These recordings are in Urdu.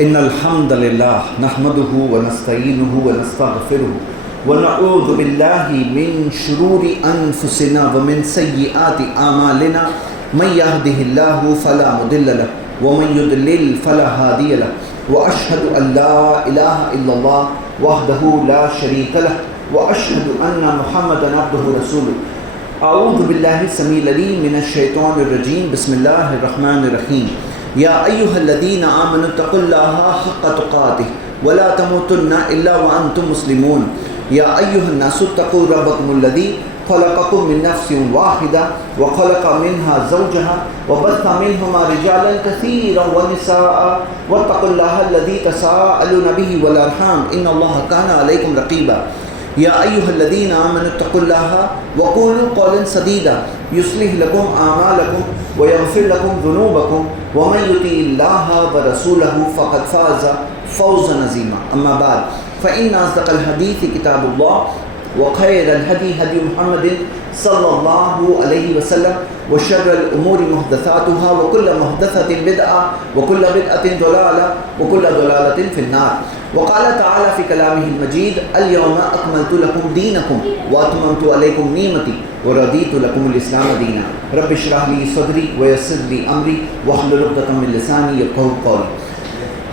إن الحمد لله نحمده ونستعينه ونستغفره ونعوذ بالله من شرور أنفسنا ومن سيئات أعمالنا من يهده الله فلا مضل له ومن يضلل فلا هادي له وأشهد أن لا إله إلا الله وحده لا شريك له وأشهد أن محمدا عبده ورسوله. أعوذ بالله السميع العليم من الشيطان الرجيم. بسم الله الرحمن الرحيم. يا أيها الذين آمنوا اتقوا الله حق تقاته ولا تموتن إلا وأنتم مسلمون. يا أيها الناس اتقوا ربكم الذي خلقكم من نفس واحدة وخلق منها زوجها وبث منهما رجالا كثيرا ونساء واتقوا الله الذي تساءلون به والأرحام إن الله كان عليكم رقيبا. يا أيها الذين آمنوا اتقوا الله وقولوا قولا سديدا يصلح لكم أعمالكم ويغفر لكم ذنوبكم ومن يطع الله ورسوله فقد فاز فوزا عظيما. أما بعد فإن أصدق الحديث كتاب الله وخير الهدي هدي محمد صلى الله عليه وسلم وشر الأمور محدثاتها وكل محدثة بدعة وكل بدعة ضلالة وكل ضلالة في النار. وقال تعالى في كلامه المجيد اليوم أكملت لكم دينكم وأتممت عليكم نعمتي ورضيت لكم الإسلام دينا. رب اشرح لي صدري ويسر لي أمري واحلل عقدة من لساني يفقهوا قولي.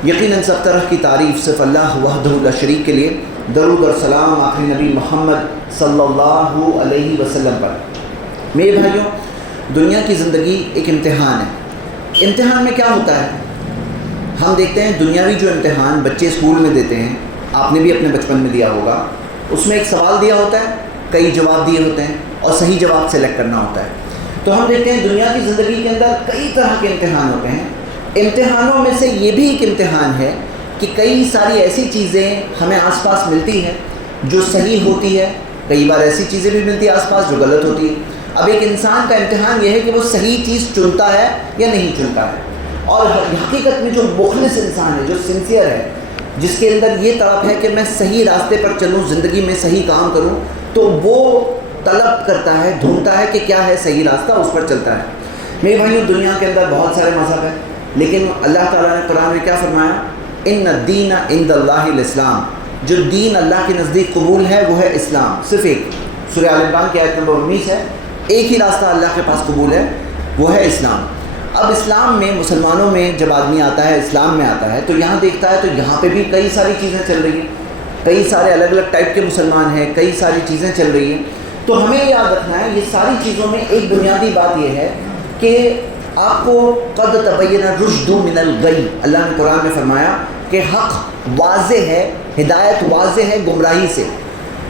یقیناً سب طرح کی تعریف صرف اللہ وحدہ لا شریک کے لیے. درود اور سلام آخری نبی محمد صلی اللہ علیہ وسلم پر. میرے بھائیوں، دنیا کی زندگی ایک امتحان ہے. امتحان میں کیا ہوتا ہے؟ ہم دیکھتے ہیں دنیاوی جو امتحان بچے اسکول میں دیتے ہیں، آپ نے بھی اپنے بچپن میں دیا ہوگا، اس میں ایک سوال دیا ہوتا ہے، کئی جواب دیے ہوتے ہیں اور صحیح جواب سلیکٹ کرنا ہوتا ہے. تو ہم دیکھتے ہیں دنیا کی زندگی کے اندر کئی طرح کے امتحان ہوتے ہیں. امتحانوں میں سے یہ بھی ایک امتحان ہے کہ کئی ساری ایسی چیزیں ہمیں آس پاس ملتی ہیں جو صحیح ہوتی ہے، کئی بار ایسی چیزیں بھی ملتی ہیں آس پاس جو غلط ہوتی ہے. اب ایک انسان کا امتحان یہ ہے کہ وہ صحیح چیز چنتا ہے یا نہیں چنتا ہے. اور حقیقت میں جو مخلص انسان ہے، جو سنسیئر ہے، جس کے اندر یہ طلب ہے کہ میں صحیح راستے پر چلوں، زندگی میں صحیح کام کروں، تو وہ طلب کرتا ہے، ڈھونڈتا ہے کہ کیا ہے صحیح راستہ، اس پر چلتا ہے. میرے بھائیوں، دنیا کے اندر بہت سارے مذہب ہیں، لیکن اللہ تعالیٰ نے قرآن میں کیا فرمایا؟ ان الدین عند اللہ الاسلام. جو دین اللہ کے نزدیک قبول ہے وہ ہے اسلام. صرف ایک. سورہ آل عمران کی آیت نمبر 19 ہے. ایک ہی راستہ اللہ کے پاس قبول ہے، وہ ہے اسلام. اب اسلام میں، مسلمانوں میں جب آدمی آتا ہے، اسلام میں آتا ہے، تو یہاں دیکھتا ہے تو یہاں پہ بھی کئی ساری چیزیں چل رہی ہیں، کئی سارے الگ الگ ٹائپ کے مسلمان ہیں، کئی ساری چیزیں چل رہی ہیں. تو ہمیں یاد رکھنا ہے یہ ساری چیزوں میں ایک بنیادی بات یہ ہے کہ آپ کو قد تبین الرشد من الغی. اللہ نے قرآن میں فرمایا کہ حق واضح ہے، ہدایت واضح ہے گمراہی سے.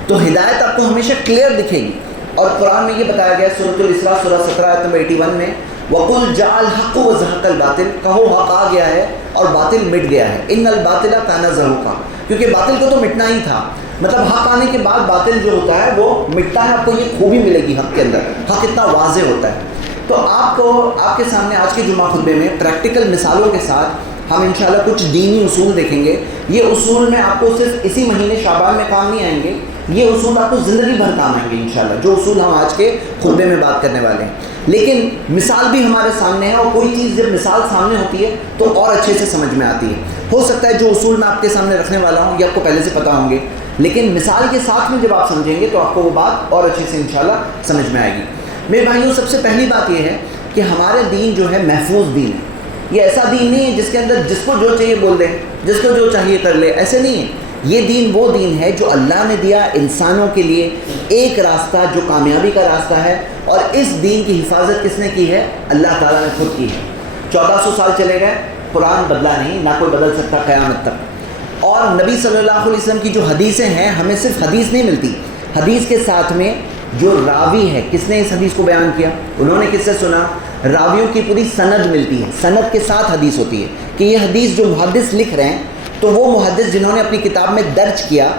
تو ہدایت آپ کو ہمیشہ کلیئر دکھے گی. اور قرآن میں یہ بتایا گیا سورۃ الاسراء سورہ 17 آیت نمبر 81 میں وَقُلْ جَاءَ الْحَقُّ وَزَهَقَ الْبَاطِلُ. کہو حق آ گیا ہے اور باطل مٹ گیا ہے. اِنَّ الْبَاطِلَ كَانَ زَهُوقًا. کیونکہ باطل کو تو مٹنا ہی تھا. مطلب حق آنے کے بعد باطل جو ہوتا ہے وہ مٹتا ہے. آپ کو یہ خوبی ملے گی حق کے اندر، حق اتنا واضح ہوتا ہے. تو آپ کے سامنے آج کے جمعہ خطبے میں پریکٹیکل مثالوں کے ساتھ ہم انشاءاللہ کچھ دینی اصول دیکھیں گے. یہ اصول میں آپ کو صرف اسی مہینے شعبان میں کام نہیں آئیں گے، یہ اصول آپ کو زندگی بھر کام آئیں گے انشاءاللہ، جو اصول ہم آج کے خطبے میں بات کرنے والے ہیں. لیکن مثال بھی ہمارے سامنے ہے، اور کوئی چیز جب مثال سامنے ہوتی ہے تو اور اچھے سے سمجھ میں آتی ہے. ہو سکتا ہے جو اصول میں آپ کے سامنے رکھنے والا ہوں یہ آپ کو پہلے سے پتہ ہوں گے، لیکن مثال کے ساتھ میں جب آپ سمجھیں گے تو آپ کو وہ بات اور اچھے سے انشاءاللہ سمجھ میں آئے گی. میرے بھائیوں، سب سے پہلی بات یہ ہے کہ ہمارے دین جو ہے محفوظ دین ہے. یہ ایسا دین نہیں ہے جس کے اندر جس کو جو چاہیے بول دیں، جس کو جو چاہیے کر لے، ایسے نہیں ہے. یہ دین وہ دین ہے جو اللہ نے دیا انسانوں کے لیے، ایک راستہ جو کامیابی کا راستہ ہے. اور اس دین کی حفاظت کس نے کی ہے؟ اللہ تعالیٰ نے خود کی ہے. 1400 سال چلے گئے، قرآن بدلا نہیں، نہ کوئی بدل سکتا قیامت تک. اور نبی صلی اللہ علیہ وسلم کی جو حدیثیں ہیں، ہمیں صرف حدیث نہیں ملتی، حدیث کے ساتھ میں جو راوی ہے، کس نے اس حدیث کو بیان کیا، انہوں نے کس سے سنا، راویوں کی پوری سند ملتی ہے. سند کے ساتھ حدیث ہوتی ہے کہ یہ حدیث جو محدث لکھ رہے ہیں، تو وہ محدث جنہوں نے اپنی کتاب میں درج کیا،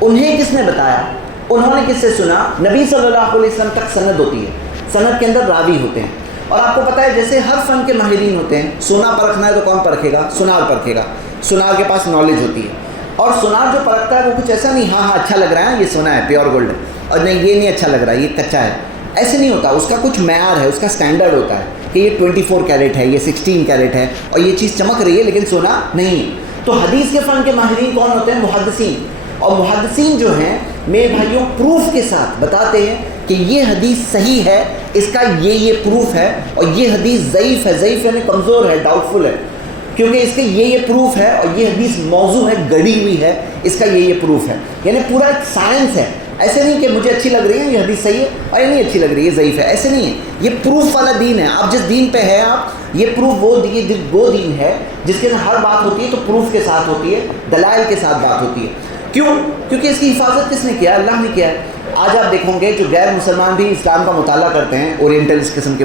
انہیں کس نے بتایا، انہوں نے کس سے سنا. نبی صلی اللہ علیہ وسلم تک سند ہوتی ہے. سند کے اندر راوی ہوتے ہیں. اور آپ کو پتہ ہے جیسے ہر فن کے ماہرین ہوتے ہیں، سونا پرکھنا ہے تو کون پرکھے گا؟ سونار پرکھے گا. سونار کے پاس نالج ہوتی ہے. اور سونار جو پرکھتا ہے وہ کچھ ایسا نہیں ہاں اچھا لگ رہا ہے یہ سونا ہے پیور گولڈ ہے، اور نہیں یہ نہیں اچھا لگ رہا ہے یہ کچا ہے. ایسے نہیں ہوتا. اس کا کچھ معیار ہے، اس کا سٹینڈرڈ ہوتا ہے کہ یہ 24 کیرٹ ہے، یہ 16 کیرٹ ہے، اور یہ چیز چمک رہی ہے لیکن سونا نہیں. تو حدیث کے فن کے ماہرین کون ہوتے ہیں؟ محدثین. اور محدثین جو ہیں میرے بھائیوں پروف کے ساتھ بتاتے ہیں کہ یہ حدیث صحیح ہے، اس کا یہ پروف ہے، اور یہ حدیث ضعیف ہے. ضعیف یعنی کمزور ہے، ڈاؤٹ فل ہے، کیونکہ اس کے یہ پروف ہے، اور یہ حدیث موضوع ہے، گڑی ہوئی ہے، اس کا یہ پروف ہے. یعنی پورا ایک سائنس ہے. ایسے نہیں کہ مجھے اچھی لگ رہی ہے یہ حدیث صحیح ہے اور یہ نہیں اچھی لگ رہی ہے ضعیف ہے، ایسے نہیں ہے. یہ پروف والا دین ہے. آپ جس دین پہ ہیں آپ، یہ پروف وہ دین ہے جس کے اندر ہر بات ہوتی ہے تو پروف کے ساتھ ہوتی ہے، دلائل کے ساتھ بات ہوتی ہے. کیوں؟ کیونکہ اس کی حفاظت کس نے کیا؟ اللہ نے کیا ہے. آج آپ دیکھو گے جو غیر مسلمان بھی اسلام کا مطالعہ کرتے ہیں، اورینٹلسٹ قسم کے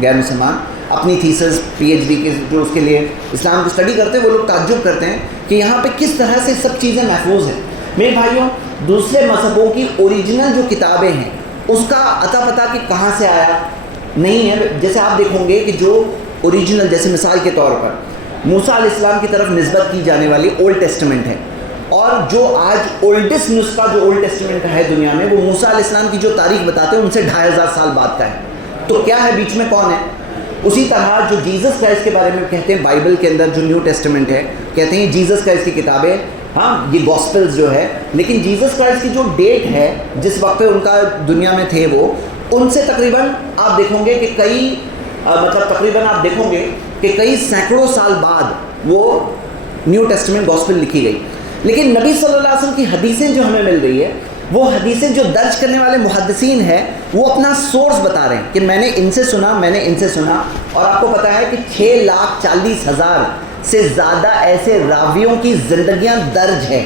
غیر مسلمان، اپنی تھیسس پی ایچ ڈی کے جو اس کے لیے اسلام کی اسٹڈی کرتے ہیں، وہ لوگ تعجب کرتے ہیں کہ یہاں پہ کس طرح سے سب چیزیں محفوظ ہیں. میرے بھائیوں دوسرے مذہبوں کی اوریجنل جو کتابیں ہیں اس کا اتا پتہ کہ کہاں سے آیا نہیں ہے. جیسے آپ دیکھیں گے کہ جو اوریجنل، جیسے مثال کے طور پر موسیٰ علیہ السلام کی طرف نسبت کی جانے والی اولڈ ٹیسٹمنٹ ہے، اور جو آج اولڈسٹ نسخہ جو اولڈ ٹیسٹمنٹ ہے دنیا میں، وہ موسیٰ علیہ السلام کی جو تاریخ بتاتے ہیں ان سے 2500 سال بعد کا ہے. تو کیا ہے بیچ میں؟ کون ہے؟ اسی طرح جو جیزس کرائسٹ کے بارے میں کہتے ہیں بائبل کے اندر جو نیو ٹیسٹمنٹ ہے، کہتے ہیں جیزس کرائسٹ کی کتابیں، ہاں یہ گاسپلز جو ہے، لیکن جیزس کرائسٹ کی جو ڈیٹ ہے جس وقت پہ ان کا دنیا میں تھے وہ، ان سے تقریباً آپ دیکھیں گے کہ کئی سینکڑوں سال بعد وہ نیو ٹیسٹمنٹ گاسپل لکھی گئی. لیکن نبی صلی اللہ علیہ وسلم کی حدیثیں جو ہمیں مل رہی ہے، وہ حدیثیں جو درج کرنے والے محدثین ہیں وہ اپنا سورس بتا رہے ہیں کہ میں نے ان سے سنا. اور آپ کو پتا ہے کہ 6,40,000 سے زیادہ ایسے راویوں کی زندگیاں درج ہیں،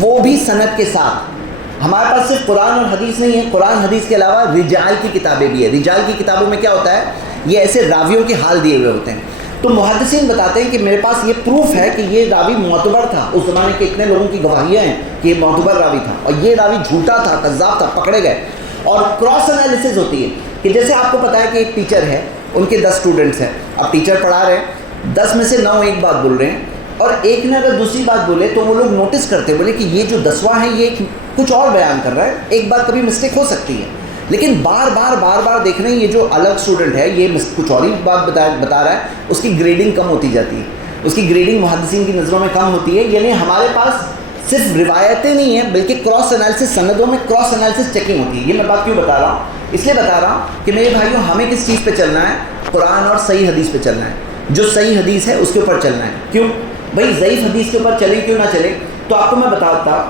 وہ بھی سند کے ساتھ. ہمارے پاس صرف قرآن اور حدیث نہیں ہے، قرآن حدیث کے علاوہ رجال کی کتابیں بھی ہیں. رجال کی کتابوں میں کیا ہوتا ہے؟ یہ ایسے راویوں کے حال دیے ہوئے ہوتے ہیں. تو محدثین بتاتے ہیں کہ میرے پاس یہ پروف ہے کہ یہ راوی معتبر تھا. اس زمانے کے اتنے لوگوں کی گواہیاں ہیں کہ یہ معتبر راوی تھا، اور یہ راوی جھوٹا تھا، کذاب تھا، پکڑے گئے. اور کراس انالیسز ہوتی ہے کہ جیسے آپ کو پتا ہے کہ ایک ٹیچر ہے، ان کے 10 اسٹوڈنٹس ہیں. اب ٹیچر پڑھا رہے ہیں، 10 میں سے 9 ایک بات بول رہے ہیں، اور ایک نے اگر دوسری بات بولے تو وہ لوگ نوٹس کرتے، بولے کہ یہ جو 10واں ہے یہ کچھ اور بیان کر رہا ہے، ایک بات کبھی مسٹیک ہو سکتی ہے. لیکن بار بار دیکھ رہے ہیں یہ جو الگ اسٹوڈنٹ ہے یہ کچھ اور ہی بات بتا رہا ہے، اس کی گریڈنگ کم ہوتی جاتی ہے، اس کی گریڈنگ محدثین کی نظروں میں کم ہوتی ہے. یعنی ہمارے پاس صرف روایتیں نہیں ہیں بلکہ کراس انالیسس، سندوں میں کراس انالیسس چیکنگ ہوتی ہے. یہ میں بات کیوں بتا رہا ہوں؟ اس لیے بتا رہا ہوں کہ میرے بھائیوں ہمیں کس چیز پہ چلنا ہے؟ قرآن اور صحیح حدیث پہ چلنا ہے. جو صحیح حدیث ہے اس کے اوپر چلنا ہے. کیوں بھائی؟ ضعیف حدیث کے اوپر چلے کیوں نہ چلے؟ تو آپ کو میں بتاتا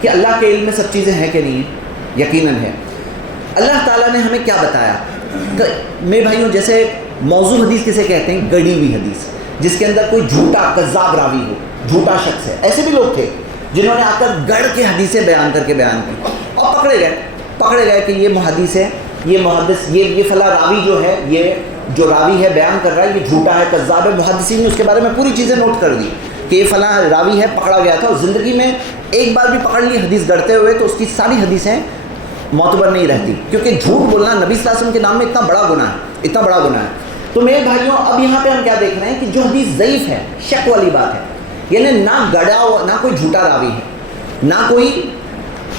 کہ اللہ کے علم میں سب چیزیں ہیں کہ نہیں ہیں؟ یقیناً ہے. اللہ تعالیٰ نے ہمیں کیا بتایا؟ میرے بھائیوں جیسے موضوع حدیث کسے کہتے ہیں؟ گڑی ہوئی حدیث، جس کے اندر کوئی جھوٹا کذاب راوی ہو، جھوٹا شخص ہے. ایسے بھی لوگ تھے جنہوں نے آ کر گڑھ کے حدیثیں بیان کی اور پکڑے گئے کہ یہ محدث ہے، یہ محدث، یہ فلاں راوی جو ہے، یہ جو راوی ہے بیان کر رہا ہے یہ جھوٹا ہے، کذاب ہے. محدثین نے اس کے بارے میں پوری چیزیں نوٹ کر دی کہ یہ فلاں راوی ہے، پکڑا گیا تھا، اور زندگی میں ایک بار بھی پکڑ لی حدیث گڑھتے ہوئے تو اس کی ساری حدیثیں معتبر نہیں رہتی، کیونکہ جھوٹ بولنا نبی صلی اللہ علیہ وسلم کے نام میں اتنا بڑا گناہ ہے. تو میرے بھائیوں اب یہاں پہ ہم کیا دیکھ رہے ہیں کہ جو حدیث ضعیف ہے، شک والی بات ہے، یعنی نہ گڑا ہو، نہ کوئی جھوٹا راوی ہے، نہ کوئی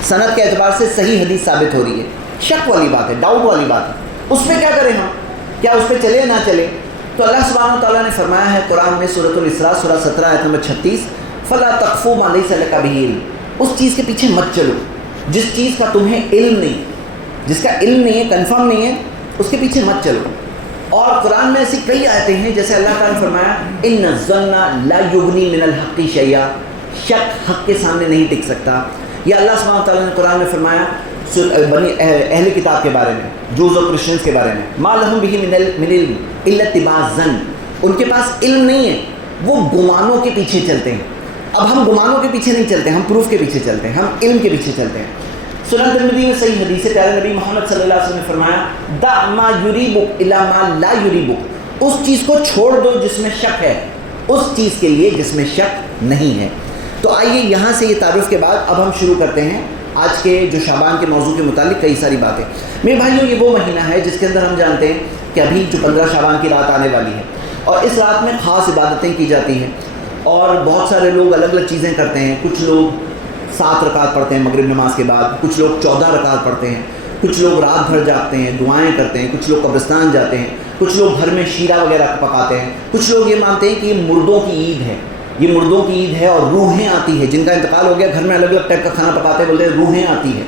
سند کے اعتبار سے صحیح حدیث ثابت ہو رہی ہے، شک والی بات ہے، ڈاؤٹ والی بات ہے. اس پہ کیا کریں ہم؟ کیا اس پہ چلے نہ چلے؟ تو اللہ سبحانہ تعالیٰ نے فرمایا ہے قرآن میں سورۃ الاسراء سورہ 17 آیت نمبر 36، فَلَا تَقْفُوا مَا لَيْسَ لَكَ بِهِ عِلْمٌ، اس چیز کے پیچھے مت چلو جس چیز کا تمہیں علم نہیں، جس کا علم نہیں ہے، کنفرم نہیں ہے، اس کے پیچھے مت چلو. اور قرآن میں ایسی کئی آیتیں ہیں جیسے اللہ تعالیٰ نے فرمایا اِنَّ الظَّنَّ لَا يُغْنِي مِنَ الْحَقِّ شَيْئًا، شک حق کے سامنے نہیں ٹک سکتا. یا اللہ سبحانہ تعالیٰ نے قرآن میں فرمایا بنی اہل کتاب کے بارے میں، جوز اور کرسچنس کے بارے میں، مَا لَهُم بِهِ مِنَ الْعِلْمِ إِلَّا اتِّبَاعَ الظَّنِّ، ان کے پاس علم نہیں ہے، وہ گمانوں کے پیچھے چلتے ہیں. اب ہم گمانوں کے پیچھے نہیں چلتے، ہم پروف کے پیچھے چلتے ہیں، ہم علم کے پیچھے چلتے ہیں. سنن ترمذی میں صحیح حدیث ہے، پیارے نبی محمد صلی اللہ علیہ وسلم نے فرمایا دع ما یریبک الی ما لا یریبک، اس چیز کو چھوڑ دو جس میں شک ہے، اس چیز کے لیے جس میں شک نہیں ہے. تو آئیے یہاں سے یہ تعارف کے بعد اب ہم شروع کرتے ہیں آج کے جو شعبان کے موضوع کے متعلق کئی ساری باتیں. میرے بھائیوں یہ وہ مہینہ ہے جس کے اندر ہم جانتے ہیں کہ ابھی جو 15 شعبان کی رات آنے والی ہے، اور اس رات میں خاص عبادتیں کی جاتی ہیں، اور بہت سارے لوگ الگ الگ چیزیں کرتے ہیں. کچھ لوگ 7 رکعت پڑھتے ہیں مغرب نماز کے بعد، کچھ لوگ 14 رکعت پڑھتے ہیں، کچھ لوگ رات بھر جاگتے ہیں، دعائیں کرتے ہیں، کچھ لوگ قبرستان جاتے ہیں، کچھ لوگ گھر میں شیرہ وغیرہ پکاتے ہیں، کچھ لوگ یہ مانتے ہیں کہ یہ مردوں کی عید ہے. یہ مردوں کی عید ہے اور روحیں آتی ہے، جن کا انتقال ہو گیا گھر میں الگ الگ ٹائپ کا کھانا پکاتے ہیں، بولتے ہیں روحیں آتی ہیں۔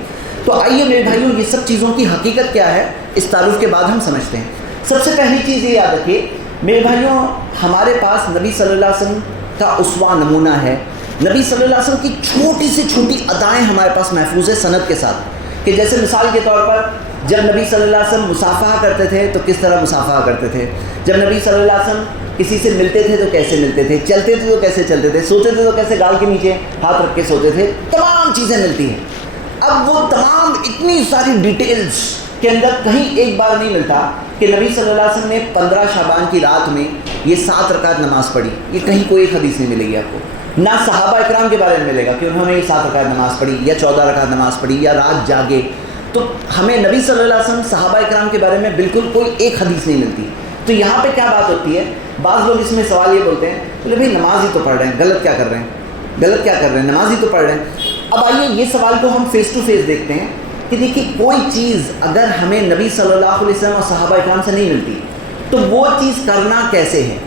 تو آئیے میرے بھائیوں، یہ سب چیزوں کی حقیقت کیا ہے اس تعارف کے بعد ہم سمجھتے ہیں۔ سب سے پہلی چیز یہ یاد رکھیے میرے بھائیوں، ہمارے پاس نبی صلی اللہ علیہ وسلم کا اسوہ نمونہ ہے۔ نبی صلی اللہ علیہ وسلم کی چھوٹی سے چھوٹی ادائیں ہمارے پاس محفوظ ہے سند کے ساتھ، کہ جیسے مثال کے طور پر جب نبی صلی اللہ علیہ وسلم مصافحہ کرتے تھے تو کس طرح مصافحہ کرتے تھے، جب نبی صلی اللہ علیہ وسلم کسی سے ملتے تھے تو کیسے ملتے تھے، چلتے تھے تو کیسے چلتے تھے، سوتے تھے تو کیسے گال کے نیچے ہاتھ رکھ کے سوتے تھے، تمام چیزیں ملتی ہیں۔ اب وہ تمام اتنی ساری ڈیٹیلز کے اندر کہیں ایک بار نہیں ملتا کہ نبی صلی اللہ علیہ وسلم نے 15 شعبان کی رات میں یہ 7 رکعت نماز پڑھی، یہ کہیں کوئی ایک حدیث نہیں ملے گی آپ کو۔ نہ صحابہ اکرام کے بارے میں ملے گا کہ انہوں نے یہ 7 رکعت نماز پڑھی یا 14 رکعت نماز پڑھی یا رات جاگے۔ تو ہمیں نبی صلی اللہ علیہ وسلم صحابہ اکرام کے بارے میں بالکل کوئی ایک حدیث نہیں ملتی۔ تو یہاں پہ کیا بات ہوتی ہے، بعض لوگ اس میں سوال یہ بولتے ہیں بولے بھائی نماز ہی تو پڑھ رہے ہیں، غلط کیا کر رہے ہیں، غلط کیا کر رہے ہیں، نماز ہی تو پڑھ رہے ہیں۔ اب آئیے یہ سوال کو ہم فیس ٹو فیس دیکھتے ہیں کہ دیکھیے کوئی چیز اگر ہمیں نبی صلی اللہ علیہ وسلم اور صحابہ اکرام سے نہیں ملتی تو وہ چیز کرنا کیسے ہے۔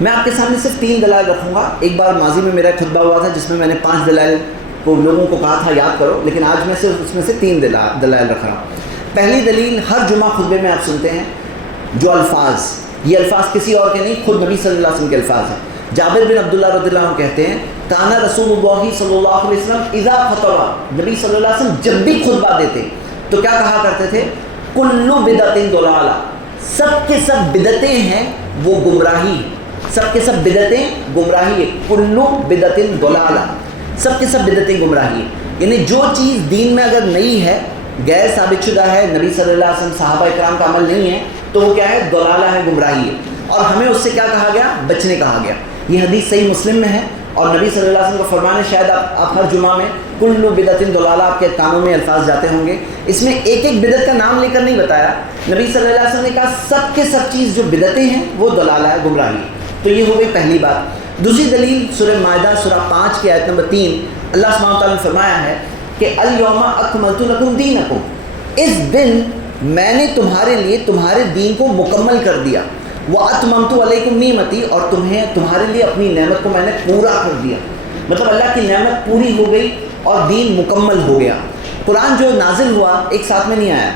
میں آپ کے سامنے صرف 3 دلائل رکھوں گا۔ ایک بار ماضی میں میرا خطبہ ہوا تھا جس میں نے 5 دلائل کو لوگوں کو کہا تھا یاد کرو، لیکن آج میں صرف اس میں سے 3 دلائل رکھ رہا ہوں۔ پہلی دلیل، ہر جمعہ خطبے میں آپ سنتے ہیں جو الفاظ، یہ الفاظ کسی اور کے نہیں، خود نبی صلی اللہ علیہ وسلم کے الفاظ ہیں۔ جابر بن عبداللہ رضی اللہ عنہ کہتے ہیں کانا رسول اللہ صلی اللہ علیہ وسلم اذا خطب، نبی صلی اللہ علیہ وسلم جب بھی خطبہ دیتے تو کیا کہا کرتے تھے، کل بدعت ضلالہ، سب کے سب بدعتیں ہیں وہ گمراہی، سب کے سب بدعتیں گمراہی ہے، کل بدعت ضلالہ، سب کے سب بدعتیں گمراہی ہے۔ یعنی جو چیز دین میں اگر نئی ہے، غیر ثابت شدہ ہے، نبی صلی اللہ علیہ وسلم صحابہ اکرام کا عمل نہیں ہے، تو وہ کیا ہے، ضلالہ ہے، گمراہی ہے۔ اور ہمیں اس سے کیا کہا گیا، بچنے کہا گیا۔ یہ حدیث صحیح مسلم میں ہے اور نبی صلی اللہ علیہ وسلم کا فرمان ہے، شاید آپ ہر جمعہ میں کل بدعت ضلالہ آپ کے کانوں میں الفاظ جاتے ہوں گے۔ اس میں ایک ایک بدعت کا نام لے کر نہیں بتایا، نبی صلی اللہ علیہ وسلم نے کہا سب کے سب چیز جو بدعتیں ہیں وہ ضلالہ ہے، گمراہی ہے۔ تو یہ ہو گئی پہلی بات۔ دوسری دلیل سورہ مائدہ سورہ 5 کی آیت نمبر 3، اللہ سبحانہ وتعالیٰ نے فرمایا ہے کہ الیوم اکملت لکم دینکم، اس دن میں نے تمہارے لیے تمہارے دین کو مکمل کر دیا، واتممت علیکم نعمتی، اور تمہارے لیے اپنی نعمت کو میں نے پورا کر دیا۔ مطلب اللہ کی نعمت پوری ہو گئی اور دین مکمل ہو گیا۔ قرآن جو نازل ہوا ایک ساتھ میں نہیں آیا،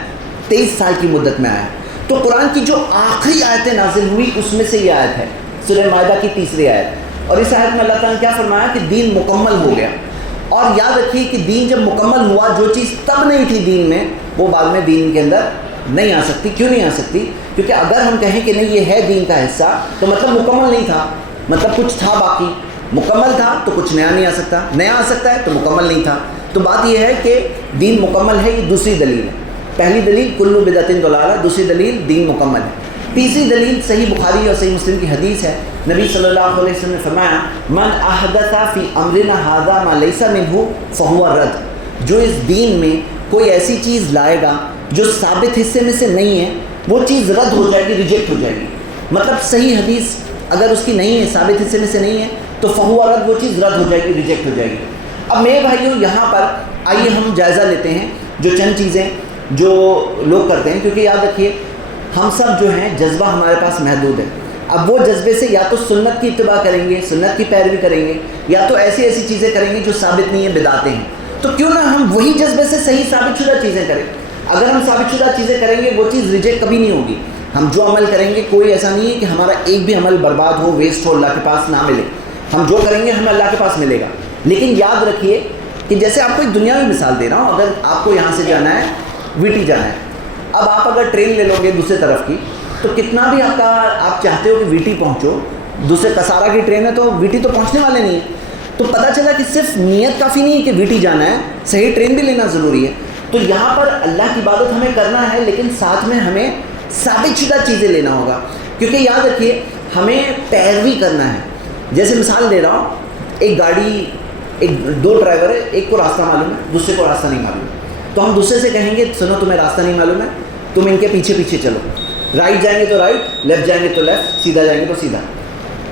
23 سال کی مدت میں آیا۔ تو قرآن کی جو آخری آیتیں نازل ہوئی اس میں سے یہ آیت ہے، سورہ مائدہ کی 3ری آیت۔ اور اس آیت میں اللہ تعالیٰ نے کیا فرمایا کہ دین مکمل ہو گیا۔ اور یاد رکھیے کہ دین جب مکمل ہوا، جو چیز تب نہیں تھی دین میں وہ بعد میں دین کے اندر نہیں آ سکتی۔ کیوں نہیں آ سکتی؟ کیونکہ اگر ہم کہیں کہ نہیں یہ ہے دین کا حصہ تو مطلب مکمل نہیں تھا، مطلب کچھ تھا باقی۔ مکمل تھا تو کچھ نیا نہیں آ سکتا، نیا آ سکتا ہے تو مکمل نہیں تھا۔ تو بات یہ ہے کہ دین مکمل ہے، یہ دوسری دلیل ہے۔ پہلی دلیل کل بدعت ضلالہ، دوسری دلیل دین مکمل ہے۔ تیسری دلیل صحیح بخاری اور صحیح مسلم کی حدیث ہے، نبی صلی اللہ علیہ وسلم نے فرمایا من احدث فی امرنا ھذا ما لیس منہ فہو رد، جو اس دین میں کوئی ایسی چیز لائے گا جو ثابت حصے میں سے نہیں ہے وہ چیز رد ہو جائے گی، ریجیکٹ ہو جائے گی۔ مطلب صحیح حدیث اگر اس کی نہیں ہے، ثابت حصے میں سے نہیں ہے تو فہو رد، وہ چیز رد ہو جائے گی، ریجیکٹ ہو جائے گی۔ اب میرے بھائیوں یہاں پر آئیے ہم جائزہ لیتے ہیں جو چند چیزیں جو لوگ کرتے ہیں، کیونکہ یاد رکھیے ہم سب جو ہیں جذبہ ہمارے پاس محدود ہے۔ اب وہ جذبے سے یا تو سنت کی اتباع کریں گے، سنت کی پیروی کریں گے، یا تو ایسی ایسی چیزیں کریں گے جو ثابت نہیں ہیں، بدعتیں ہیں۔ تو کیوں نہ ہم وہی جذبے سے صحیح ثابت شدہ چیزیں کریں۔ اگر ہم ثابت شدہ چیزیں کریں گے وہ چیز ریجیکٹ کبھی نہیں ہوگی۔ ہم جو عمل کریں گے کوئی ایسا نہیں ہے کہ ہمارا ایک بھی عمل برباد ہو، ویسٹ ہو، اللہ کے پاس نہ ملے۔ ہم جو کریں گے ہمیں اللہ کے پاس ملے گا۔ لیکن یاد رکھیے کہ جیسے آپ کو ایک دنیاوی مثال دے رہا ہوں، اگر آپ کو یہاں سے جانا ہے ویٹی جانا ہے، اب آپ اگر ٹرین لے لو گے دوسرے طرف کی تو کتنا بھی آپ چاہتے ہو کہ ویٹی پہنچو، دوسرے کسارا کی ٹرین ہے تو ویٹی تو پہنچنے والے نہیں ہیں۔ تو پتہ چلا کہ صرف نیت کافی نہیں ہے کہ ویٹی جانا ہے، صحیح ٹرین بھی لینا ضروری ہے۔ تو یہاں پر اللہ کی عبادت ہمیں کرنا ہے لیکن ساتھ میں ہمیں ثابت شدہ چیزیں لینا ہوگا، کیونکہ یاد رکھیے ہمیں پیروی کرنا ہے۔ جیسے مثال دے رہا ہوں، ایک گاڑی، دو ڈرائیور ہے، ایک کو راستہ معلوم ہے، دوسرے کو راستہ نہیں معلوم ہے۔ تو ہم دوسرے سے کہیں گے سنو تمہیں راستہ نہیں معلوم ہے، تم ان کے پیچھے پیچھے چلو، رائٹ جائیں گے تو رائٹ، لیفٹ جائیں گے تو لیفٹ، سیدھا جائیں گے تو سیدھا۔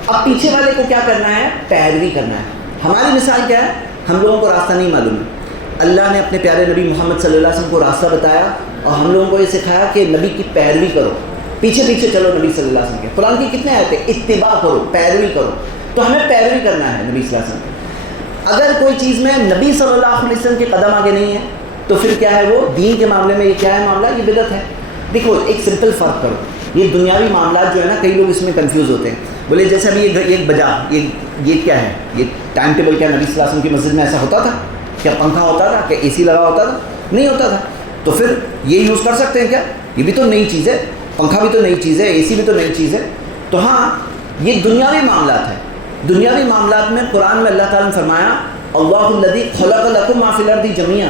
اب پیچھے والے کو کیا کرنا ہے؟ پیروی کرنا ہے۔ ہماری مثال کیا ہے؟ ہم لوگوں کو راستہ نہیں معلوم ہے، اللہ نے اپنے پیارے نبی محمد صلی اللہ علیہ وسلم کو راستہ بتایا اور ہم لوگوں کو یہ سکھایا کہ نبی کی پیروی کرو، پیچھے پیچھے چلو نبی صلی اللہ علیہ وسلم کے۔ قرآن کی کتنے آیتیں؟ اتباع کرو، پیروی کرو۔ تو ہمیں پیروی کرنا ہے نبی صلی اللہ علیہ وسلم. اگر کوئی چیز میں نبی صلی اللہ علیہ وسلم کے قدم آگے نہیں ہے تو پھر کیا ہے, وہ دین کے معاملے میں یہ کیا ہے معاملہ, یہ بدعت ہے. دیکھو ایک سمپل فرق کرو, یہ دنیاوی معاملات جو ہے نا کئی لوگ اس میں کنفیوز ہوتے ہیں. بولے جیسے ابھی ایک بجا یہ کیا ہے, یہ ٹائم ٹیبل کیا نبی صلی اللہ علیہ وسلم کی مسجد میں ایسا ہوتا تھا؟ کیا پنکھا ہوتا تھا؟ کیا اے سی لگا ہوتا تھا؟ نہیں ہوتا تھا. تو پھر یہ یوز کر سکتے ہیں کیا؟ یہ بھی تو نئی چیز ہے, پنکھا بھی تو نئی چیز ہے, اے سی بھی تو نئی چیز ہے. تو ہاں یہ دنیاوی معاملات ہیں. دنیاوی معاملات میں قرآن میں اللہ تعالیٰ نے فرمایا اللہ الذی خلق لکم ما فی الارض جمیعا,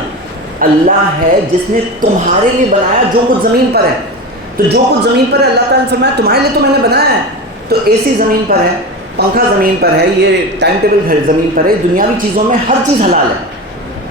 اللہ ہے جس نے تمہارے لیے بنایا جو کچھ زمین پر ہے. تو جو کچھ زمین پر ہے اللہ تعالیٰ نے فرمایا تمہارے لیے تو میں نے بنایا ہے. تو اے سی زمین پر ہے, پنکھا زمین پر ہے, یہ ٹائم ٹیبل زمین پر ہے. دنیاوی چیزوں میں ہر چیز حلال ہے.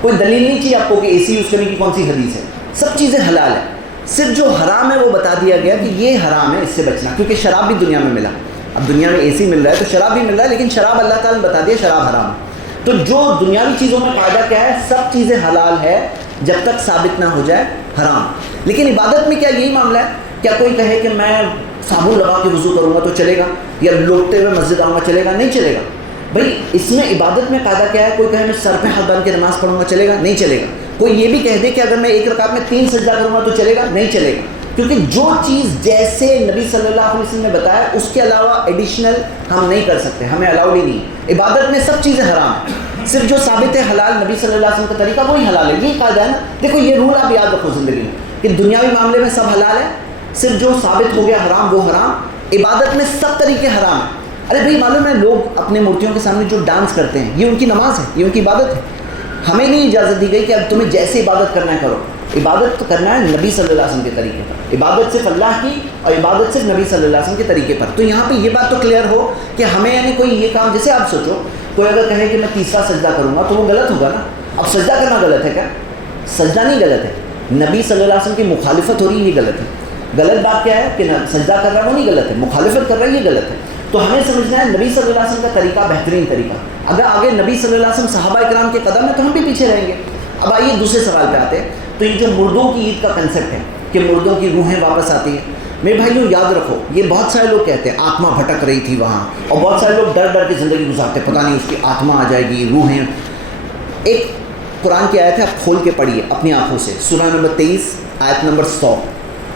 کوئی دلیل نہیں چاہیے آپ کو کہ اے سی یوز کرنے کی کون سی حدیث ہے. سب چیزیں حلال ہیں. صرف جو حرام ہے وہ بتا دیا گیا کہ یہ حرام ہے, اس سے بچنا. کیونکہ شراب بھی دنیا میں ملا. اب دنیا میں اے سی مل رہا ہے تو شراب بھی مل رہا ہے, لیکن شراب اللہ تعالیٰ نے بتا دیا شراب حرام ہے. تو جو دنیاوی چیزوں میں قاعدہ کیا ہے, سب چیزیں حلال ہے جب تک ثابت نہ ہو جائے حرام. لیکن عبادت میں کیا یہی معاملہ ہے؟ کیا کوئی کہے کہ میں صابن لگا کے وضو کروں گا تو چلے گا, یا لوٹتے ہوئے مسجد آؤں گا چلے گا؟ نہیں چلے گا. بھائی اس میں عبادت میں قاعدہ کیا ہے؟ کوئی کہے میں سر پہ ہاتھ باندھ کے نماز پڑھوں گا چلے گا؟ نہیں چلے گا. کوئی یہ بھی کہہ دے کہ اگر میں ایک رکعت میں 3 سجدہ کروں گا تو چلے گا؟ نہیں چلے گا. کیونکہ جو چیز جیسے نبی صلی اللہ علیہ وسلم نے بتایا اس کے علاوہ ایڈیشنل ہم نہیں کر سکتے, ہمیں الاؤڈ ہی نہیں. عبادت میں سب چیزیں حرام ہیں, صرف جو ثابت ہے حلال نبی صلی اللہ علیہ وسلم کا طریقہ وہی حلال ہے. یہ قاعدہ ہے نا. دیکھو یہ رول آپ یاد رکھو زندگی میں کہ دنیاوی معاملے میں سب حلال ہے, صرف جو ثابت ہو گیا حرام وہ حرام. عبادت میں سب طریقے حرام ہیں. ارے بھائی معلوم ہے لوگ اپنے مورتیوں کے سامنے جو ڈانس کرتے ہیں یہ ان کی نماز ہے, یہ ان کی عبادت ہے. ہمیں نہیں اجازت دی گئی کہ اب تمہیں جیسے عبادت کرنا ہے کرو. عبادت تو کرنا ہے نبی صلی اللہ علیہ وسلم کے طریقے پر. عبادت صرف اللہ کی اور عبادت صرف نبی صلی اللہ علیہ وسلم کے طریقے پر. تو یہاں پہ یہ بات تو کلیئر ہو کہ ہمیں یعنی کوئی یہ کام, جیسے آپ سوچو کوئی اگر کہے کہ میں تیسرا سجدہ کروں گا تو وہ غلط ہوگا نا. اب سجدہ کرنا غلط ہے کیا؟ سجدہ نہیں غلط ہے, نبی صلی اللہ علیہ وسلم کی مخالفت ہو رہی ہے یہ غلط ہے. غلط بات کیا ہے کہ سجدہ کر رہا ہے وہ نہیں غلط ہے, مخالفت کر رہا ہے یہ غلط ہے. تو ہمیں سمجھنا ہے نبی صلی اللہ علیہ وسلم کا طریقہ بہترین طریقہ. اگر آگے نبی صلی اللہ علیہ وسلم صحابہ کرام کے قدم ہے تو ہم بھی پیچھے رہیں گے. اب آئیے دوسرے سوال پہ آتے ہیں. تو یہ جو مردوں کی عید کا کنسیپٹ ہے کہ مردوں کی روحیں واپس آتی ہیں, میرے بھائیوں یاد رکھو یہ بہت سارے لوگ کہتے ہیں آتما بھٹک رہی تھی وہاں, اور بہت سارے لوگ ڈر ڈر کے زندگی گزارتے ہیں, پتہ نہیں اس کی آتما آ جائے گی, روحیں. ایک قرآن کی آیت ہے, آپ کھول کے پڑھیے اپنی آنکھوں سے, سورہ نمبر 23 آیت نمبر 100.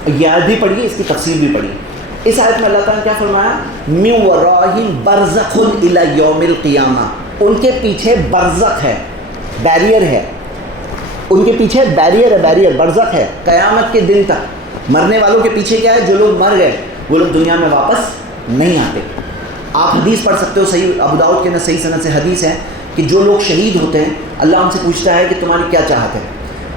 یہ آیت بھی پڑھیے, اس کی تفسیر بھی پڑھیے. اس آیت میں اللہ تعالیٰ نے کیا فرمایا؟ من ورائہم برزخ الی یوم القیامہ, ان کے پیچھے برزخ ہے, بیریئر ہے, ان کے پیچھے بیریئر ہے, بیریئر برزخ ہے قیامت کے دن تک. مرنے والوں کے پیچھے کیا ہے؟ جو لوگ مر گئے وہ لوگ دنیا میں واپس نہیں آتے. آپ حدیث پڑھ سکتے ہو, صحیح ابو داؤد کے صحیح سند سے حدیث ہے کہ جو لوگ شہید ہوتے ہیں اللہ ان سے پوچھتا ہے کہ تمہاری کیا چاہت ہے,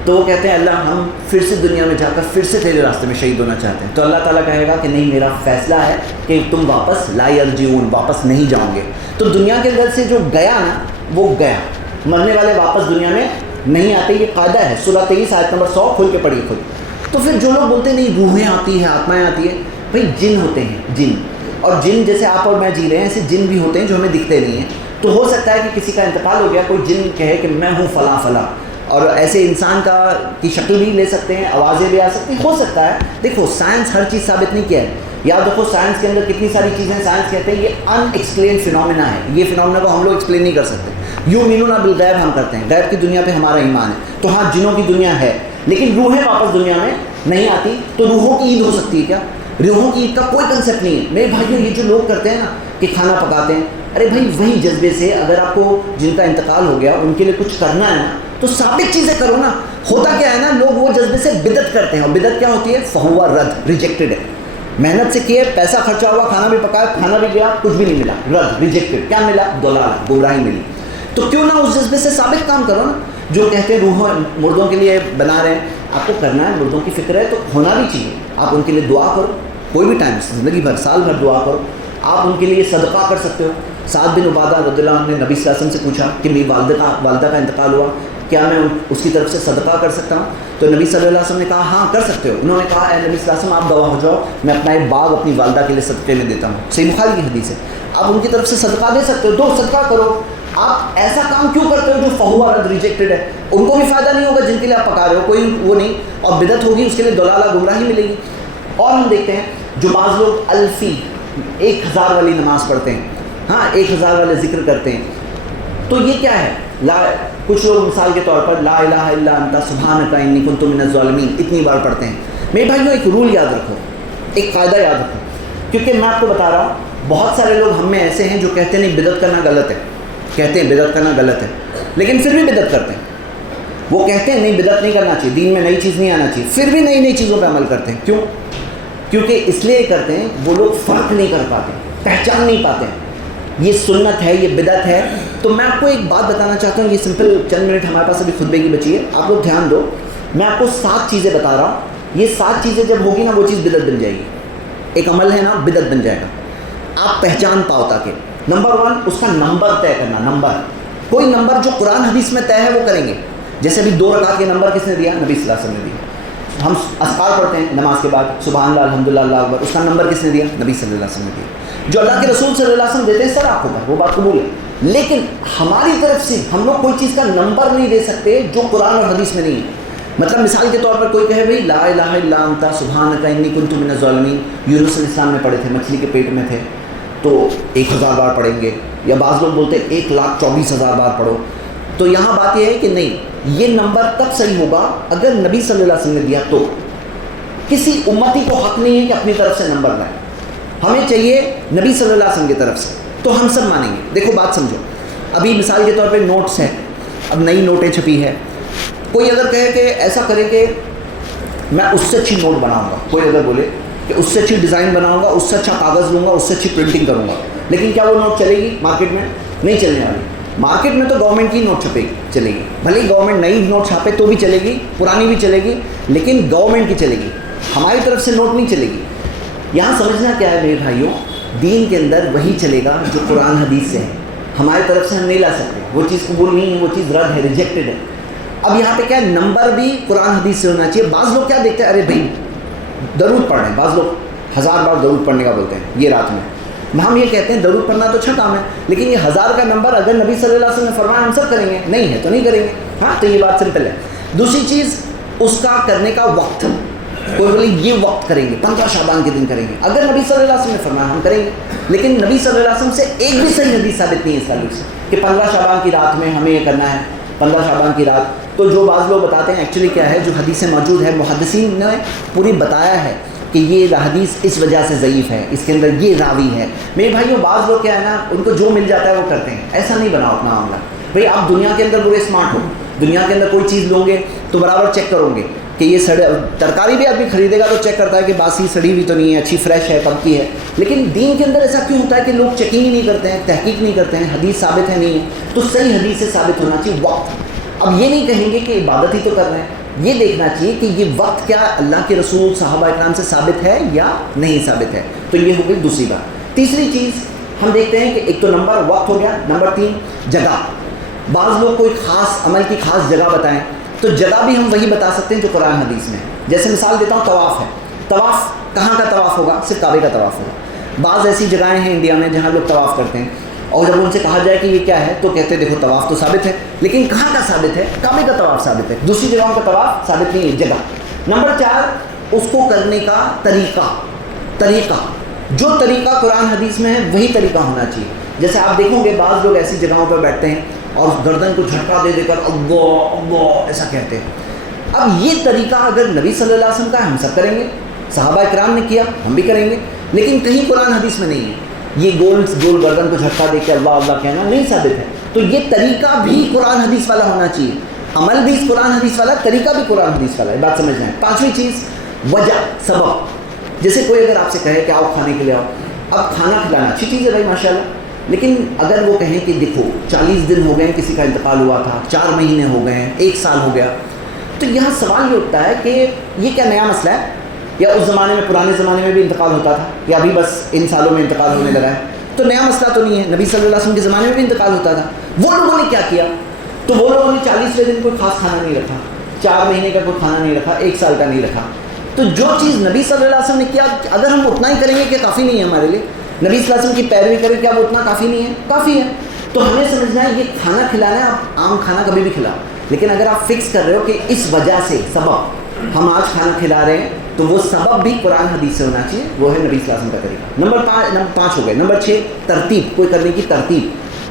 تو وہ کہتے ہیں اللہ ہم پھر سے دنیا میں جا کر پھر سے تیرے راستے میں شہید ہونا چاہتے ہیں. تو اللہ تعالیٰ کہے گا کہ نہیں, میرا فیصلہ ہے کہ تم واپس لا یرجعون, واپس نہیں جاؤ گے. تو دنیا کے اندر سے جو گیا نا وہ گیا, مرنے والے واپس دنیا میں نہیں آتے. یہ قاعدہ ہے, سورہ 23 آیت نمبر 100 کھول کے پڑھیے خود. تو پھر جو لوگ بولتے ہیں نہیں روحیں آتی ہیں, آتمائیں آتی ہیں, بھائی جن ہوتے ہیں جن, اور جن جیسے آپ اور میں جی رہے ہیں ایسے جن بھی ہوتے ہیں جو ہمیں دکھتے نہیں ہیں. تو ہو سکتا ہے کہ کسی کا انتقال ہو گیا, کوئی جن کہے کہ میں ہوں فلاں فلاں, اور ایسے انسان کی شکل بھی لے سکتے ہیں, آوازیں بھی آ سکتی ہیں, ہو سکتا ہے. دیکھو سائنس ہر چیز ثابت نہیں کیا ہے. یاد رکھو سائنس کے اندر کتنی ساری چیزیں سائنس کہتے ہیں یہ ان ایکسپلینڈ فینومینا ہے. یہ فینومینا کو ہم لوگ ایکسپلین نہیں کر سکتے. یؤمنون بالغیب ہم کرتے ہیں, غیب کی دنیا پہ ہمارا ایمان ہے. تو ہاں جنوں کی دنیا ہے, لیکن روحیں واپس دنیا میں نہیں آتی. تو روحوں کی عید ہو سکتی ہے کیا؟ روحوں کی عید کا کوئی کنسیپٹ نہیں ہے. میرے بھائیوں یہ جو لوگ کرتے ہیں نا کہ کھانا پکاتے ہیں, ارے بھائی وہی جذبے سے اگر آپ کو جن کا انتقال ہو گیا ان کے لیے کچھ کرنا ہے نا تو ثابت چیزیں کرو نا. ہوتا کیا ہے نا, لوگ وہ جذبے سے بدعت کرتے ہیں, اور بدعت کیا ہوتی ہے؟ فہو رد, ریجیکٹڈ ہے. محنت سے کیے, پیسہ خرچہ ہوا, کھانا بھی پکایا, کھانا بھی گیا, کچھ بھی نہیں ملا, رد, ریجیکٹڈ. کیا ملا؟ ضلال, گمراہی ملی. تو کیوں نہ اس جذبے سے ثابت کام کرو نا. جو کہتے ہیں روحوں مردوں کے لیے بنا رہے ہیں, آپ کو کرنا ہے, مردوں کی فکر ہے تو ہونا بھی چاہیے. آپ ان کے لیے دعا کرو, کوئی بھی ٹائم, زندگی بھر, سال بھر دعا کرو. آپ ان کے لیے صدقہ کر سکتے ہو. سعد بن عبادہ رضی اللہ عنہ نے نبی صلی اللہ علیہ وسلم سے پوچھا کہ میری والدہ کا انتقال ہوا, کیا میں اس کی طرف سے صدقہ کر سکتا ہوں؟ تو نبی صلی اللہ علیہ وسلم نے کہا ہاں کر سکتے ہو. انہوں نے کہا اے نبی صلی اللہ علیہ وسلم آپ گواہ ہو جاؤ, میں اپنا ایک باغ اپنی والدہ کے لیے صدقے میں دیتا ہوں. صحیح بخاری کی حدیث ہے. آپ ان کی طرف سے صدقہ دے سکتے ہو, دو, صدقہ کرو. آپ ایسا کام کیوں کرتے ہو جو فہو رد, ریجیکٹڈ ہے؟ ان کو بھی فائدہ نہیں ہوگا جن کے لیے آپ پکا رہے ہو, کوئی وہ نہیں, اور بدعت ہوگی, اس کے لیے ضلالہ, گمراہی ملے گی. اور ہم دیکھتے ہیں جو بعض لوگ الفی 1000 والی نماز پڑھتے ہیں, ہاں 1000 والے ذکر کرتے ہیں. تو یہ کیا ہے؟ کچھ لوگ مثال کے طور پر لا الہ الا انت سبحانک انی کنت من الظالمین اتنی بار پڑھتے ہیں. میرے بھائیوں ایک رول یاد رکھو, ایک قاعدہ یاد رکھو, کیونکہ میں آپ کو بتا رہا ہوں بہت سارے لوگ ہم میں ایسے ہیں جو کہتے ہیں نہیں بدعت کرنا غلط ہے, کہتے ہیں بدعت کرنا غلط ہے, لیکن پھر بھی بدعت کرتے ہیں. وہ کہتے ہیں نہیں بدعت نہیں کرنا چاہیے, دین میں نئی چیز نہیں آنا چاہیے, پھر بھی نئی چیزوں پہ عمل کرتے ہیں. کیوں؟ کیونکہ اس لیے کرتے ہیں وہ لوگ فرق نہیں کر پاتے, پہچان نہیں پاتے ہیں یہ سنت ہے یہ بدعت ہے. تو میں آپ کو ایک بات بتانا چاہتا ہوں, یہ سمپل چند منٹ ہمارے پاس ابھی خطبے کی بچی ہے, آپ لوگ دھیان دو. میں آپ کو 7 چیزیں بتا رہا ہوں, یہ 7 چیزیں جب ہوگی نا وہ چیز بدعت بن جائے گی. ایک عمل ہے نا بدعت بن جائے گا, آپ پہچان پاؤ. تاکہ نمبر 1 اس کا نمبر طے کرنا. نمبر, کوئی نمبر جو قرآن حدیث میں طے ہے وہ کریں گے. جیسے ابھی 2 رکعت کے نمبر کس نے دیا؟ نبی صلی اللہ علیہ وسلم نے دیا. ہم اذکار پڑھتے ہیں نماز کے بعد, سبحان اللہ الحمدللہ اللہ اکبر, اس کا نمبر کس نے دیا؟ نبی صلی اللہ علیہ وسلم نے دیا. جو اللہ کے رسول صلی اللہ علیہ وسلم دیتے ہیں سر آپ کو وہ بات قبول ہے, لیکن ہماری طرف سے ہم لوگ کوئی چیز کا نمبر نہیں دے سکتے جو قرآن اور حدیث میں نہیں ہے. مطلب مثال کے طور پر کوئی کہے بھائی لا الہ الا انت سبحانک انی کنت من الظالمین, یونس علیہ السلام نے پڑھے تھے, مچھلی کے پیٹ میں تھے, تو 1000 بار پڑھیں گے. یا بعض لوگ بولتے ہیں 1,24,000 بار پڑھو. تو یہاں بات یہ ہے کہ نہیں, یہ نمبر تب صحیح ہوگا اگر نبی صلی اللہ علیہ وسلم نے دیا. تو کسی امتی کو حق نہیں ہے کہ اپنی طرف سے نمبر لائے, ہمیں چاہیے نبی صلی اللہ علیہ وسلم کی طرف سے, تو ہم سب مانیں گے. دیکھو بات سمجھو, ابھی مثال کے طور پہ نوٹس ہیں, اب نئی نوٹیں چھپی ہے, کوئی اگر کہے کہ ایسا کرے کہ میں اس سے اچھی نوٹ بناؤں گا, کوئی اگر بولے کہ اس سے اچھی ڈیزائن بناؤں گا, اس سے اچھا کاغذ لوں گا, اس سے اچھی پرنٹنگ کروں گا, لیکن کیا وہ نوٹ چلے گی مارکیٹ میں؟ نہیں چلنے والی. مارکیٹ میں تو گورنمنٹ کی نوٹ چھپے گی, چلے گی, بھلے گورنمنٹ نئی نوٹ چھاپے تو بھی چلے گی, پرانی بھی چلے گی, لیکن گورنمنٹ کی چلے گی, ہماری طرف سے نوٹ نہیں چلے گی. یہاں سمجھنا کیا ہے میرے بھائیوں, دین کے اندر وہی چلے گا جو قرآن حدیث سے ہے, ہماری طرف سے ہم نہیں لا سکتے, وہ چیز قبول نہیں ہے, وہ چیز رد ہے, ریجیکٹڈ ہے. اب یہاں پہ کیا ہے, نمبر بھی قرآن حدیث سے ہونا چاہیے. بعض لوگ کیا دیکھتے ہیں, ارے بھائی درود پڑھ رہے ہیں, بعض لوگ 1000 بار درود پڑھنے کا بولتے ہیں یہ رات میں. ہم یہ کہتے ہیں درود پڑھنا تو اچھا کام ہے, لیکن یہ 1000 کا نمبر اگر نبی صلی اللہ علیہ وسلم نے فرمایا ہم سب کریں گے, نہیں ہے تو نہیں کریں گے. ہاں تو یہ بات سمپل ہے. دوسری چیز اس کا کرنے کا وقت, کوئی بولے یہ وقت کریں گے 15 شعبان کے دن کریں گے, اگر نبی صلی اللہ علیہ وسلم نے فرمایا ہم کریں گے, لیکن نبی صلی اللہ علیہ وسلم سے ایک بھی صحیح حدیث ثابت نہیں ہے اس تعلق سے کہ 15 شعبان کی رات میں ہمیں یہ کرنا ہے, 15 شعبان کی رات. تو جو بعض لوگ بتاتے ہیں ایکچولی کیا ہے, جو حدیثیں موجود ہے محدثین نے پوری بتایا ہے کہ یہ حدیث اس وجہ سے ضعیف ہے, اس کے اندر یہ راوی ہے. میرے بھائیوں بعض لوگ کیا ہے نا, ان کو جو مل جاتا ہے وہ کرتے ہیں. ایسا نہیں بناؤ اپنا معاملہ. بھائی آپ دنیا کے اندر برے اسمارٹ ہو, دنیا کے اندر کوئی چیز لو گے تو برابر چیک کرو گے کہ یہ ترکاری بھی آدمی خریدے گا تو چیک کرتا ہے کہ باسی سڑی ہوئی تو نہیں ہے, اچھی فریش ہے, کب کی ہے. لیکن دین کے اندر ایسا کیوں ہوتا ہے کہ لوگ چیکنگ ہی نہیں کرتے ہیں, تحقیق نہیں کرتے ہیں, حدیث ثابت ہے نہیں ہے, تو صحیح حدیث سے ثابت ہونا چاہیے وقت. اب یہ نہیں کہیں گے کہ عبادت ہی تو کر رہے ہیں, یہ دیکھنا چاہیے کہ یہ وقت کیا اللہ کے رسول صحابہ اکرام سے ثابت ہے یا نہیں ثابت ہے. تو یہ ہو گئی دوسری بات. تیسری چیز ہم دیکھتے ہیں کہ ایک تو نمبر وقت ہو گیا, نمبر 3 جگہ. بعض لوگ کوئی خاص عمل کی خاص جگہ بتائیں, تو جگہ بھی ہم وہی بتا سکتے ہیں جو قرآن حدیث میں ہے. جیسے مثال دیتا ہوں, طواف ہے, طواف کہاں کا طواف ہوگا؟ صرف کعبے کا طواف ہوگا. بعض ایسی جگہیں ہیں انڈیا میں جہاں لوگ طواف کرتے ہیں, اور جب ان سے کہا جائے کہ یہ کیا ہے تو کہتے ہیں دیکھو طواف تو ثابت ہے, لیکن کہاں کا ثابت ہے؟ کعبے کا طواف ثابت ہے, دوسری جگہوں کا طواف ثابت نہیں ہے, جگہ. نمبر 4 اس کو کرنے کا طریقہ جو طریقہ قرآن حدیث میں ہے وہی طریقہ ہونا چاہیے. جیسے آپ دیکھو گے بعض لوگ ایسی جگہوں پر بیٹھتے ہیں اور گردن کو جھٹکا دے دے کر اللہ اللہ ایسا کہتے ہیں. اب یہ طریقہ اگر نبی صلی اللہ علیہ وسلم کا ہے ہم سب کریں گے, صحابہ اکرام نے کیا ہم بھی کریں گے, لیکن کہیں قرآن حدیث میں نہیں ہے. یہ گول گردن کو جھٹکا دے کے اللہ اللہ کہنا نہیں ثابت ہے. تو یہ طریقہ بھی قرآن حدیث والا ہونا چاہیے, عمل بھی قرآن حدیث والا, طریقہ بھی قرآن حدیث والا ہے. بات سمجھنا ہے. 5ویں چیز وجہ, سبب. جیسے کوئی اگر آپ سے کہے کہ آؤ کھانے کے لیے آؤ, اب کھانا کھلانا اچھی چیز ہے بھائی ماشاء اللہ, لیکن اگر وہ کہیں کہ دیکھو 40 دن ہو گئے ہیں کسی کا انتقال ہوا تھا, 4 مہینے ہو گئے ہیں, 1 سال ہو گیا, تو یہاں سوال یہ اٹھتا ہے کہ یہ کیا نیا مسئلہ ہے, یا اس زمانے میں پرانے زمانے میں بھی انتقال ہوتا تھا, یا ابھی بس ان سالوں میں انتقال ہونے لگا ہے, تو نیا مسئلہ تو نہیں ہے. نبی صلی اللہ علیہ وسلم کے زمانے میں بھی انتقال ہوتا تھا. وہ لوگوں نے کیا کیا, تو وہ لوگوں نے 40ویں دن کوئی خاص کھانا نہیں رکھا, 4 مہینے کا کوئی کھانا نہیں رکھا, 1 سال کا نہیں رکھا. تو جو چیز نبی صلی اللہ علیہ وسلم نے کیا, اگر ہم اتنا ہی کریں گے کہ کافی نہیں ہے ہمارے لیے, نبی صلی اللہ علیہ وسلم کی پیروی کریں, کیا وہ اتنا کافی نہیں ہے؟ کافی ہے. تو ہمیں سمجھنا ہے یہ کھانا کھلانا ہے, آپ عام کھانا کبھی بھی کھلاؤ, لیکن اگر آپ فکس کر رہے ہو کہ اس وجہ سے سبب ہم آج کھانا کھلا رہے ہیں, تو وہ سبب بھی قرآن حدیث سے ہونا چاہیے، وہ ہے نبی صلی اللہ علیہ وسلم کا طریقہ۔ نمبر 5 ہو گئے۔ نمبر 6 ترتیب، کوئی کرنے کی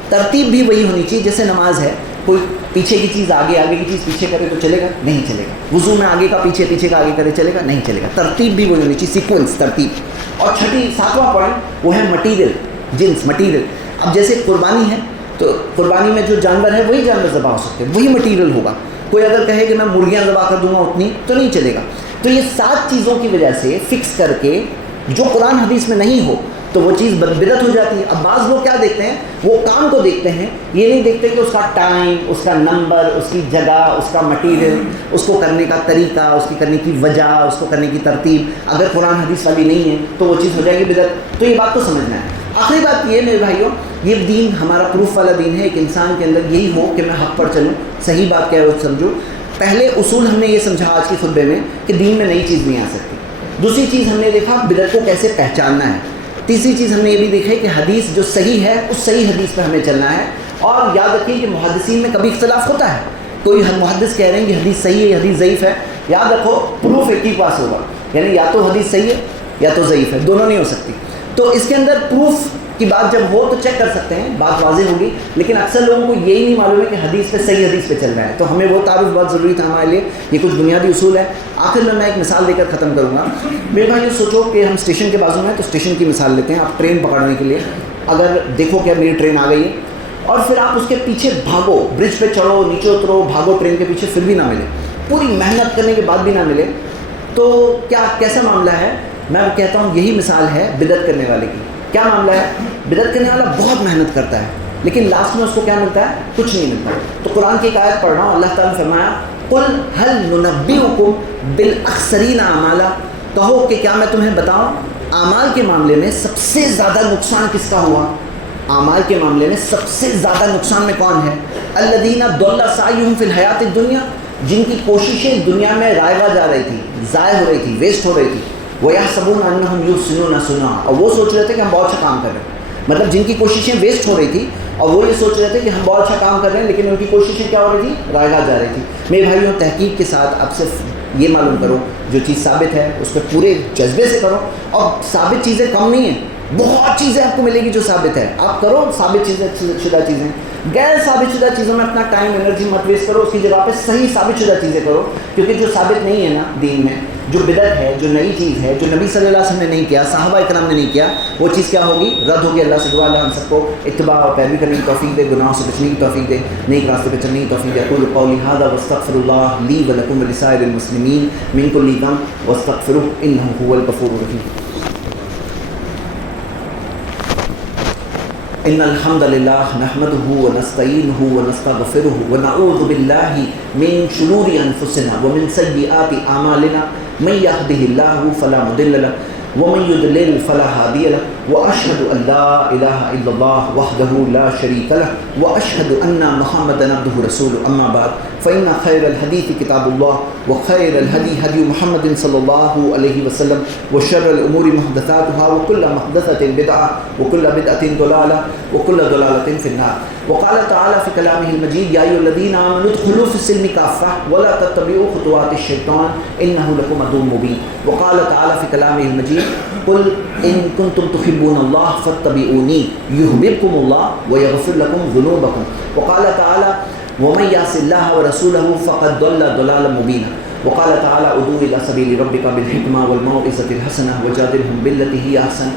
ترتیب بھی وہی ہونی چاہیے جیسے نماز ہے، کوئی پیچھے کی چیز آگے، آگے کی چیز پیچھے کرے تو چلے گا؟ نہیں چلے گا۔ وضو میں آگے کا پیچھے، پیچھے کا آگے کرے چلے گا؟ نہیں چلے گا۔ ترتیب بھی وہی ہونی چاہیے، سیکوینس، ترتیب۔ اور 7واں پوائنٹ وہ ہے مٹیریل، جنس، مٹیریل۔ اب جیسے قربانی ہے تو قربانی میں جو جانور ہے وہی جانور ذبح ہو سکتے ہیں، وہی مٹیریل ہوگا۔ کوئی اگر کہے کہ میں مرغیاں ذبح کر دوں گا اتنی، تو نہیں چلے گا۔ تو یہ 7 چیزوں کی وجہ سے فکس کر کے جو قرآن حدیث میں نہیں ہو تو وہ چیز بدعت ہو جاتی ہے۔ اب بعض لوگ کیا دیکھتے ہیں، وہ کام کو دیکھتے ہیں، یہ نہیں دیکھتے کہ اس کا ٹائم، اس کا نمبر، اس کی جگہ، اس کا مٹیریل، اس کو کرنے کا طریقہ، اس کی کرنے کی وجہ، اس کو کرنے کی ترتیب اگر قرآن حدیث والی نہیں ہے تو وہ چیز ہو جائے گی بدعت۔ تو یہ بات تو سمجھنا ہے۔ آخری بات یہ میرے بھائیوں، یہ دین ہمارا پروف والا دین ہے۔ ایک انسان کے اندر یہی ہو کہ میں حق پر چلوں، صحیح بات کیا ہے وہ سمجھوں۔ پہلے اصول ہم نے یہ سمجھا آج کے خطبے میں کہ دین میں نئی چیز نہیں آ سکتی۔ دوسری چیز ہم نے دیکھا بدعت کو کیسے پہچاننا ہے۔ تیسری چیز ہم نے یہ بھی دیکھا کہ حدیث جو صحیح ہے اس صحیح حدیث پہ ہمیں چلنا ہے۔ اور یاد رکھیے کہ محدثین میں کبھی اختلاف ہوتا ہے، کوئی محدث کہہ رہے ہیں کہ حدیث صحیح ہے، حدیث ضعیف ہے، یاد رکھو پروف ایک ہی پاس ہوگا، یعنی یا تو حدیث صحیح ہے یا تو ضعیف ہے، دونوں نہیں ہو سکتی۔ تو اس کے اندر پروف کی بات جب ہو تو چیک کر سکتے ہیں، بات واضح ہوگی۔ لیکن اکثر لوگوں کو یہی نہیں معلوم ہے کہ حدیث پہ صحیح حدیث پہ چل رہا ہے، تو ہمیں وہ تعارف بہت ضروری تھا ہمارے لیے۔ یہ کچھ بنیادی اصول ہے۔ آخر میں ایک مثال دے کر ختم کروں گا۔ میرے بھائی یہ سوچو کہ ہم اسٹیشن کے بازو میں ہیں، تو اسٹیشن کی مثال لیتے ہیں۔ آپ ٹرین پکڑنے کے لیے اگر دیکھو کہ میری ٹرین آ گئی ہے اور پھر آپ اس کے پیچھے بھاگو، برج پہ چڑھو، نیچے اترو، بھاگو ٹرین کے پیچھے، پھر بھی نہ ملے، پوری محنت کرنے کے بعد بھی نہ ملے، تو کیسا معاملہ ہے؟ میں کہتا ہوں یہی مثال ہے بدعت کرنے والے کی۔ کیا معاملہ ہے؟ بدعت کرنے والا بہت محنت کرتا ہے لیکن لاسٹ میں اس کو کیا ملتا ہے؟ کچھ نہیں ملتا۔ تو قرآن کی ایک آیت پڑھ رہا ہوں، اللہ تعالیٰ نے فرمایا قُلْ هَلْ نُنَبِّئُكُمْ بِالْأَخْسَرِينَ أَعْمَالًا، کہو کہ کیا میں تمہیں بتاؤں اعمال کے معاملے میں سب سے زیادہ نقصان کس کا ہوا؟ اعمال کے معاملے میں سب سے زیادہ نقصان میں کون ہے؟ الَّذِينَ ضَلَّ سَعْيُهُمْ فِي الْحَيَاةِ الدُّنْيَا، جن کی کوششیں دنیا میں رائگاں جا رہی تھی، ضائع ہو رہی تھی، ویسٹ ہو رہی تھی۔ وَيَحْسَبُونَ أَنَّهُمْ يُحْسِنُونَ صُنْعًا، اور وہ سوچ رہے تھے کہ ہم بہت اچھا کام کر رہے ہیں، مطلب جن کی کوششیں ویسٹ ہو رہی تھی اور وہ یہ سوچ رہے تھے کہ ہم بہت اچھا کام کر رہے ہیں، لیکن ان کی کوششیں کیا ہو رہی تھی؟ رائگاں جا رہی تھی۔ میرے بھائیوں تحقیق کے ساتھ اب صرف یہ معلوم کرو جو چیز ثابت ہے اس پہ پورے جذبے سے کرو، اور ثابت چیزیں کم نہیں ہیں، بہت چیزیں آپ کو ملے گی جو ثابت ہے، آپ کرو ثابت چیزیں، شدہ چیزیں۔ غیر ثابت شدہ چیزوں میں اپنا ٹائم انرجی مت ویسٹ کرو، اس کی جگہ پہ صحیح ثابت شدہ چیزیں کرو، کیونکہ جو ثابت نہیں ہے نا دین میں، جو بدعت ہے، جو نئی چیز ہے، جو نبی صلی اللہ علیہ وسلم نے نہیں کیا، صحابہ اکرام نے نہیں کیا، وہ چیز کیا ہوگی؟ رد ہوگی۔ اللہ سے دعا اللہ ہم سب کو اتباع اور پیروی کرنے کی توفیق دے، گناہوں سے بچنے کی توفیق دے، نیک راستے پہ چلنے کی توفیق دے۔ اقول قولی ھذا واستغفر اللہ لی ولکم ولسائر المسلمین من کل ذنب واستغفروہ انہ ھو الغفور الرحیم۔ ان الحمد للہ نحمده ونستعینه ونستغفره ونعوذ باللہ من شرور انفسنا ومن سیئات اعمالنا من يهده الله فلا مضل له ومن يضلل فلا هادي له واشهد ان لا اله الا الله وحده لا شريك له واشهد ان محمدا عبده ورسوله اما بعد فان خير الحديث كتاب الله وخير الهدي هدي محمد صلى الله عليه وسلم وشر الامور محدثاتها وكل محدثه بدعه وكل بدعه ضلاله وكل ضلاله في النار۔ وقال تعالى في كلامه المجيد يا ايها الذين امنوا ادخلوا في السلم كافة ولا تتبعوا خطوات الشيطان انه لكم عدو مبين۔ وقال تعالى في كلامه المجيد قل ان كنتم تحبون الله فاتبعوني يحببكم الله ويغفر لكم ذنوبكم۔ وقال تعالى ومن يعص الله ورسوله فقد ضل ضلالا مبينا۔ وقال تعالى ادعو الى سبيل ربك بالحكمة والموعظة الحسنة وجادلهم بالتي هي احسن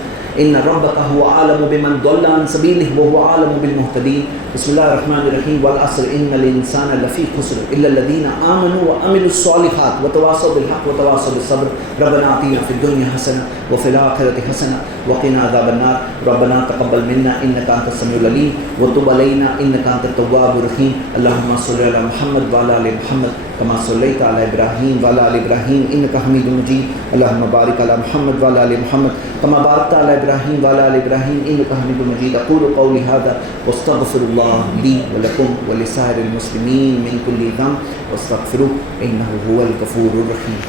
ان ربك هو اعلم بمن ضل عن سبيله وهو اعلم بالمهتدين۔ بسم الله الرحمن الرحيم والعصر ان الانسان لفي خسر الا الذين امنوا وعملوا الصالحات وتواصوا بالحق وتواصوا بالصبر ربنا آتنا في الدنيا حسنة وفي الآخرة حسنة وقنا عذاب النار ربنا تقبل منا انك انت السميع العليم وتب علينا انك انت التواب الرحيم اللهم صل على محمد وعلى ال محمد كما صليت على ابراهيم وعلى ال ابراهيم انك حميد مجيد اللهم بارك على محمد وعلى ال محمد كما باركت على ابراهيم وعلى ال ابراهيم انك حميد مجيد۔ اقول قولي هذا واستغفر الله لي ولكم ولسائر المسلمين من كل ذنب واستغفروه انه هو الغفور الرحيم۔